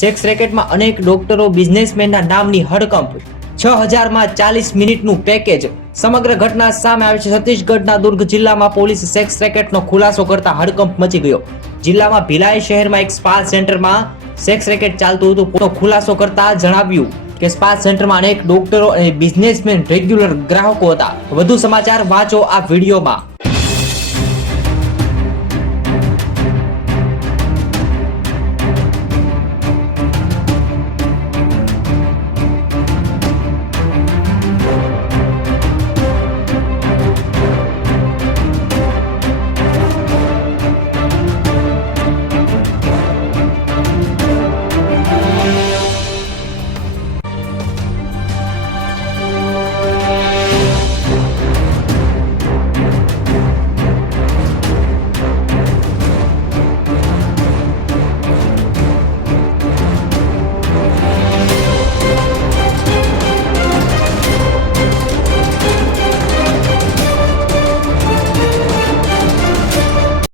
Sex રેકેટમાં અનેક ડોક્ટરો બિઝનેસમેનના નામની હડકંપ, 6000 માં 40 મિનિટનું પેકેજ. સમગ્ર ઘટના સામે આવી છે. છત્તીસગઢના દુર્ગ જિલ્લામાં પોલીસ સેક્સ રેકેટનો ખુલાસો કરતા હડકંપ મચી ગયો. જિલ્લામાં ભિલાઈ શહેરમાં એક સ્પા સેન્ટરમાં સેક્સ રેકેટ ચાલતું હતું. ખુલાસો કરતા જણાવ્યું કે સ્પા સેન્ટરમાં અનેક ડોક્ટરો અને બિઝનેસમેન રેગ્યુલર ગ્રાહકો હતા. વધુ સમાચાર વાંચો આ વિડીયોમાં.